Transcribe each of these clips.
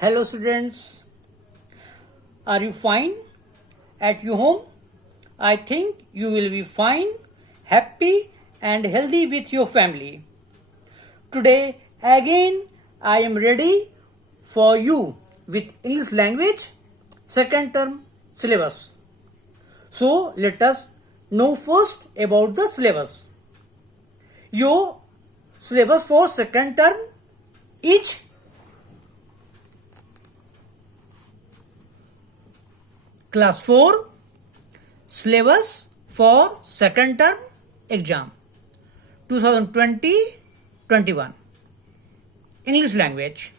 Hello students, are you fine at your home? I think you will be fine, happy and healthy with your family. Today again I am ready for you with English language second term syllabus. So let us know first about the syllabus. Your syllabus for second term is Class 4 syllabus for second term exam 2020-21 English language.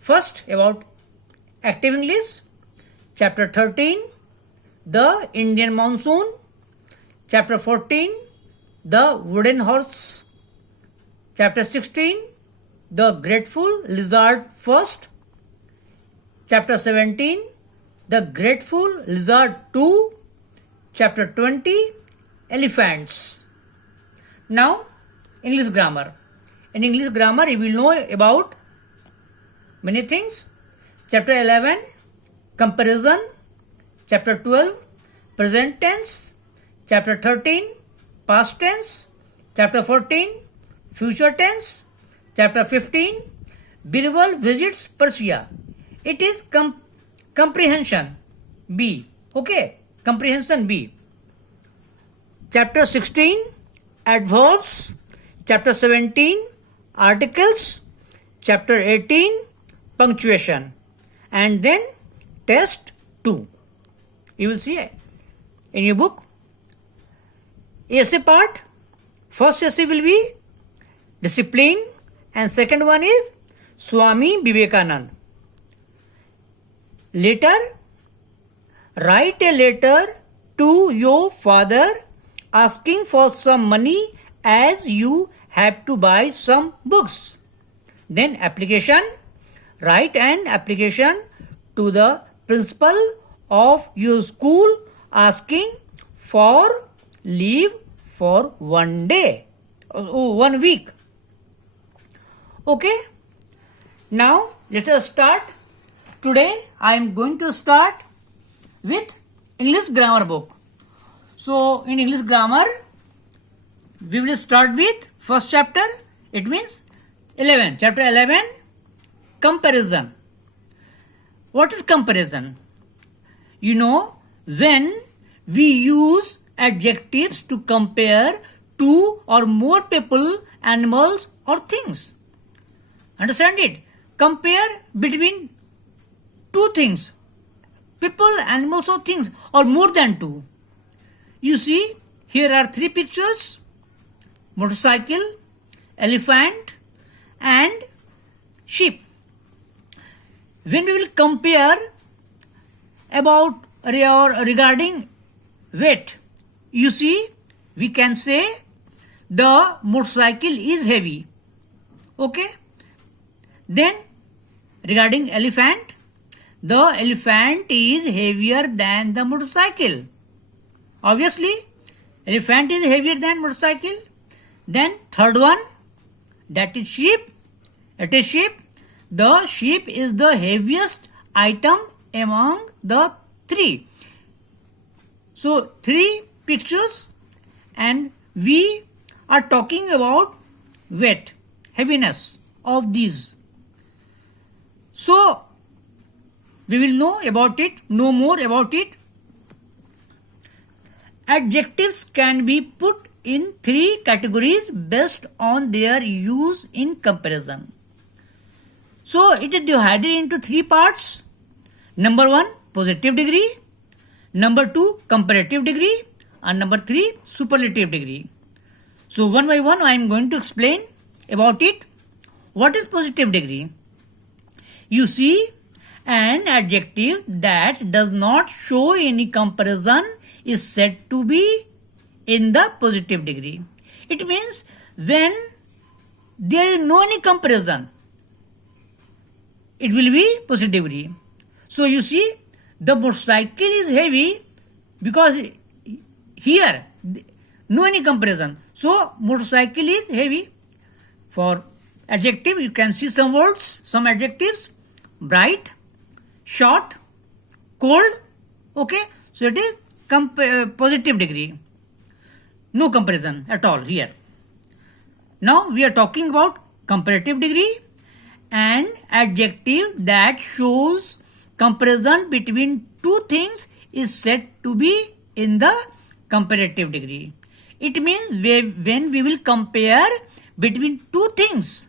First about active English, chapter 13 the Indian monsoon, chapter 14 the wooden horse, chapter 16 the grateful lizard first, chapter 17 the Grateful Lizard 2, Chapter 20, Elephants. Now, English grammar. In English grammar, you will know about many things. Chapter 11, Comparison. Chapter 12, Present tense. Chapter 13, Past tense. Chapter 14, Future tense. Chapter 15, Birbal visits Persia. It is comprehension B. Okay, comprehension B. Chapter 16 adverbs, chapter 17 articles, chapter 18 punctuation, and then test 2. You will see in your book. Essay part, first essay will be discipline and second one is Swami Vivekanand. Letter, write a letter to your father asking for some money as you have to buy some books. Then application, write an application to the principal of your school asking for leave for 1 day, 1 week. Okay, now let us start. Today I am going to start with English grammar book. So in English grammar we will start with first chapter. It means 11. Chapter 11, comparison. What is comparison? You know, when we use adjectives to compare two or more people, animals or things. Understand it? Compare between two things, people, animals or things, or more than two. You see, here are 3 pictures, motorcycle, elephant and sheep. When we will compare about or regarding weight, you see, we can say the motorcycle is heavy. Okay? Then regarding elephant, the elephant is heavier than the motorcycle. Obviously, elephant is heavier than motorcycle. Then third one, that is sheep. It is sheep. The sheep is the heaviest item among the 3. So 3 pictures and we are talking about weight, heaviness of these. So we will know more about it. Adjectives can be put in 3 categories based on their use in comparison. So it is divided into 3 parts. Number 1, positive degree. Number 2, comparative degree. And number 3, superlative degree. So one by one I am going to explain about it. What is positive degree? You see, an adjective that does not show any comparison is said to be in the positive degree. It means when there is no any comparison, it will be positive degree. So you see, the motorcycle is heavy because here no any comparison. So motorcycle is heavy. For adjective you can see some words, some adjectives. bright, short, cold. Okay, so it is positive degree. No comparison at all here. Now we are talking about comparative degree, an adjective that shows comparison between two things is said to be in the comparative degree. It means when we will compare between two things,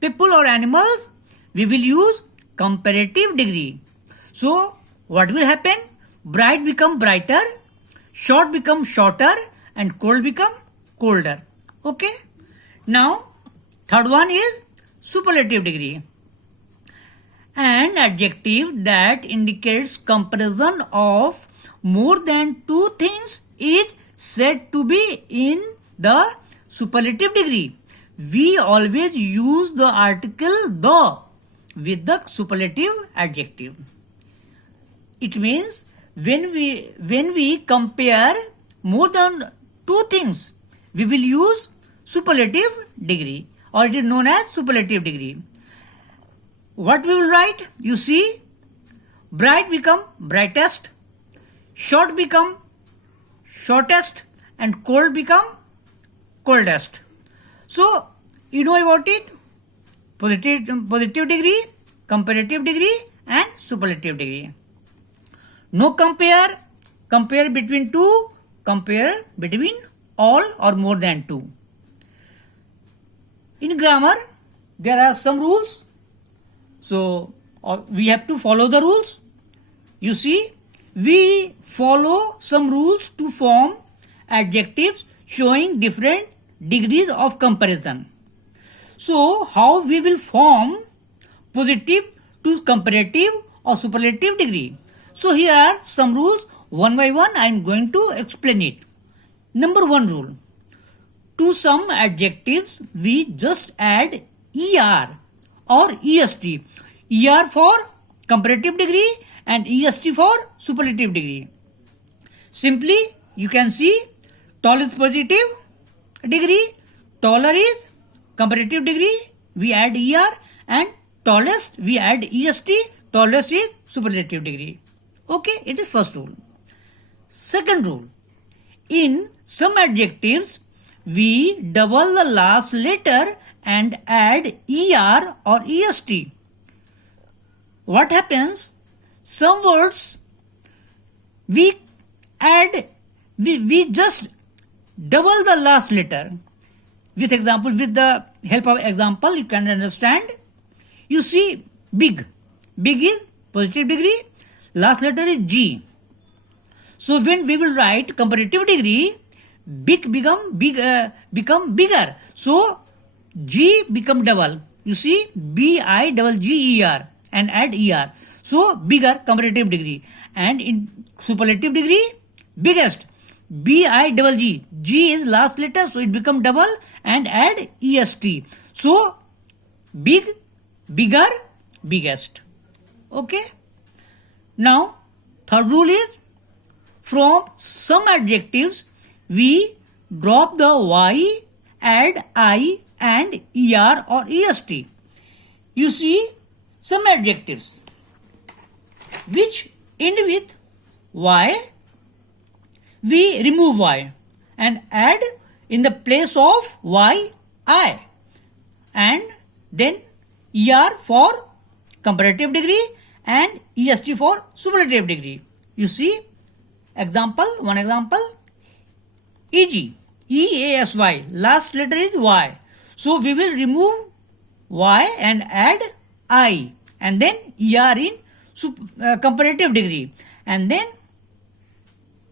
people or animals, we will use comparative degree. So what will happen? Bright become brighter, short become shorter, and cold become colder. Okay. Now third one is superlative degree. An adjective that indicates comparison of more than two things is said to be in the superlative degree. We always use the article the with the superlative adjective. It means when we compare more than two things, we will use superlative degree, or it is known as superlative degree. What we will write? You see, bright become brightest, short become shortest, and cold become coldest. So you know about it: positive degree, comparative degree, and superlative degree. No compare, compare between two, compare between all or more than two. In grammar, there are some rules. So we have to follow the rules. You see, we follow some rules to form adjectives showing different degrees of comparison. So how we will form positive to comparative or superlative degree? So here are some rules. One by one I am going to explain it. Number one rule. To some adjectives we just add ER or EST. ER for comparative degree and EST for superlative degree. Simply you can see tall is positive degree, taller is comparative degree, we add ER, and tallest we add EST, tallest is superlative degree. Okay, it is first rule. Second rule. In some adjectives we double the last letter and add ER or EST. What happens? Some words we just double the last letter. With the help of example, you can understand. You see, big. Big is positive degree. Last letter is G. So when we will write comparative degree, big become bigger. So G become double. You see, BIGGER and add ER. So bigger comparative degree. And in superlative degree, biggest. BIGG. G is last letter, so it become double and add EST. So big, bigger, biggest. Okay. Now third rule is, from some adjectives we drop the Y, add I and ER or EST. You see, some adjectives which end with Y, we remove Y and add in the place of Y, I, and then ER for comparative degree and EST for superlative degree. You see, one example, EG, EASY, last letter is Y. So we will remove Y and add I, and then ER in comparative degree, and then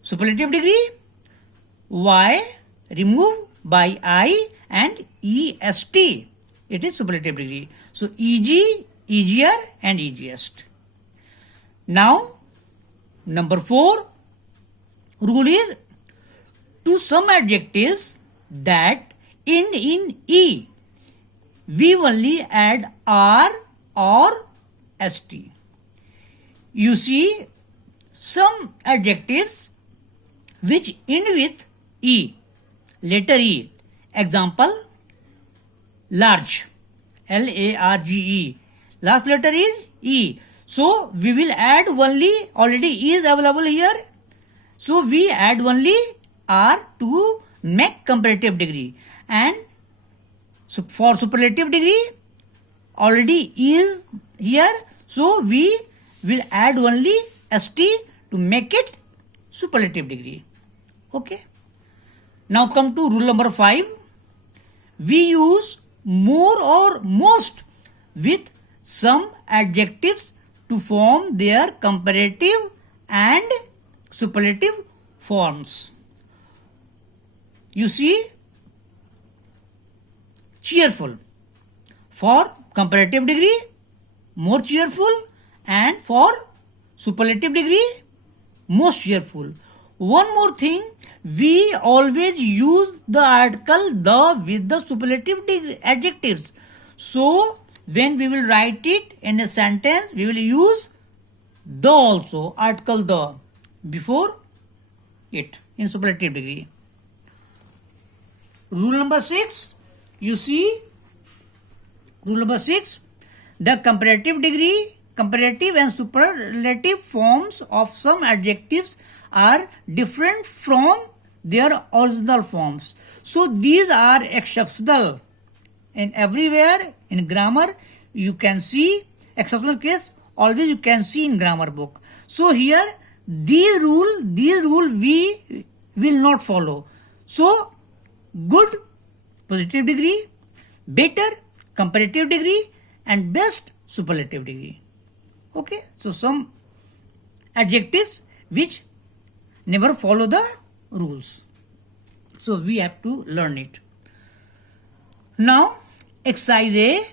superlative degree, Y remove by I and EST. It is superlative degree. So EG, EGR and EGST. Now number 4 rule is, to some adjectives that end in E, we only add R or ST. You see, some adjectives which end with E, letter E. Example, large, LARGE, Last letter is E. So we will add only, already E is available here. So we add only R to make comparative degree. And so for superlative degree, already E is here. So we will add only ST to make it superlative degree. Okay. Now come to rule number 5. We use more or most with some adjectives to form their comparative and superlative forms. You see, cheerful. For comparative degree, more cheerful, and for superlative degree, most cheerful. One more thing, we always use the article the with the superlative adjectives. So when we will write it in a sentence, we will use the also, article the before it in superlative degree. Rule number 6, you see, rule number 6, the comparative degree, comparative and superlative forms of some adjectives are different from their original forms. So these are exceptional. And everywhere in grammar you can see exceptional case, always you can see in grammar book. So here these rule we will not follow. So good positive degree, better comparative degree, and best superlative degree. Okay, so some adjectives which never follow the rules. So we have to learn it. Now exercise A,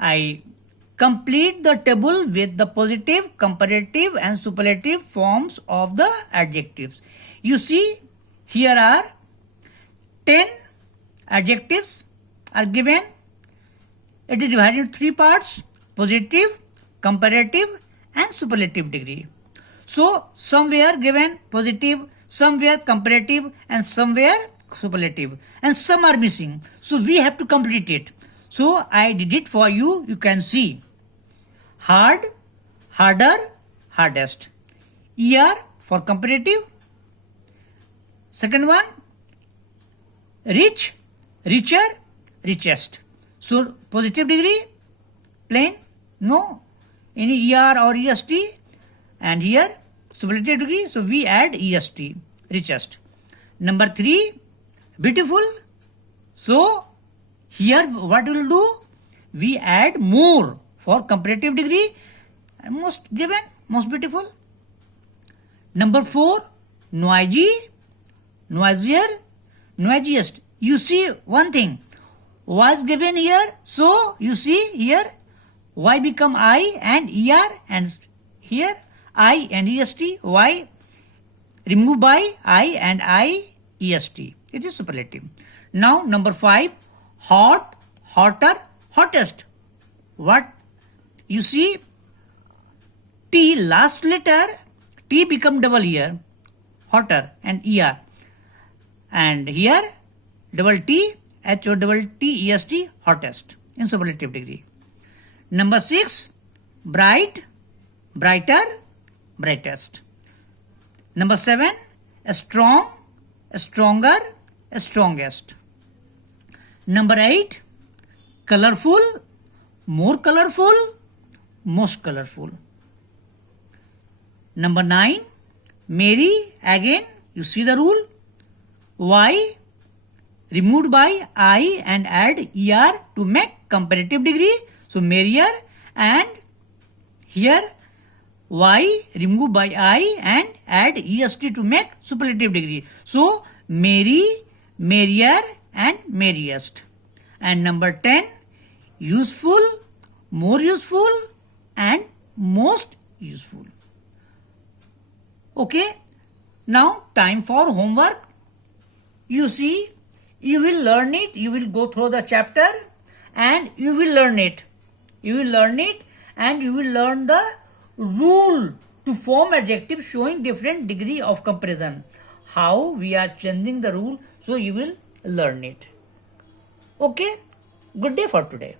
I complete the table with the positive, comparative and superlative forms of the adjectives. You see, here are 10 adjectives are given. It is divided into 3 parts: positive, comparative and superlative degree. So somewhere given positive, somewhere comparative and somewhere superlative, and some are missing. So we have to complete it. So I did it for you. You can see hard, harder, hardest. ER for comparative. Second one, rich, richer, richest. So positive degree, plain, no any ER or EST, and here superlative degree, so we add EST, richest. Number 3, beautiful. So here what we will do? We add more for comparative degree, and most given, most beautiful. Number 4, noisy, noisier, noisiest. You see one thing, was given here, so you see here Y become I and ER, and here I and EST, Y remove by I and I EST. It is superlative. Now number 5, hot, hotter, hottest. What? You see, T last letter, T become double here, hotter and ER. And here double T, H O double T EST, hottest in superlative degree. Number 6, bright, brighter, brightest. Number 7, strong, stronger, strongest. Number 8, colorful, more colorful, most colorful. Number 9, merry, again you see the rule, Y removed by I and add ER to make comparative degree, so merrier, and here Y remove by I and add EST to make superlative degree, so merry, merrier and merriest. And number 10, useful, more useful and most useful. Okay, now time for homework. You see, you will learn it, you will go through the chapter and you will learn it. You will learn it and you will learn the rule to form adjective showing different degree of comparison. How we are changing the rule, so you will learn it. Okay, good day for today.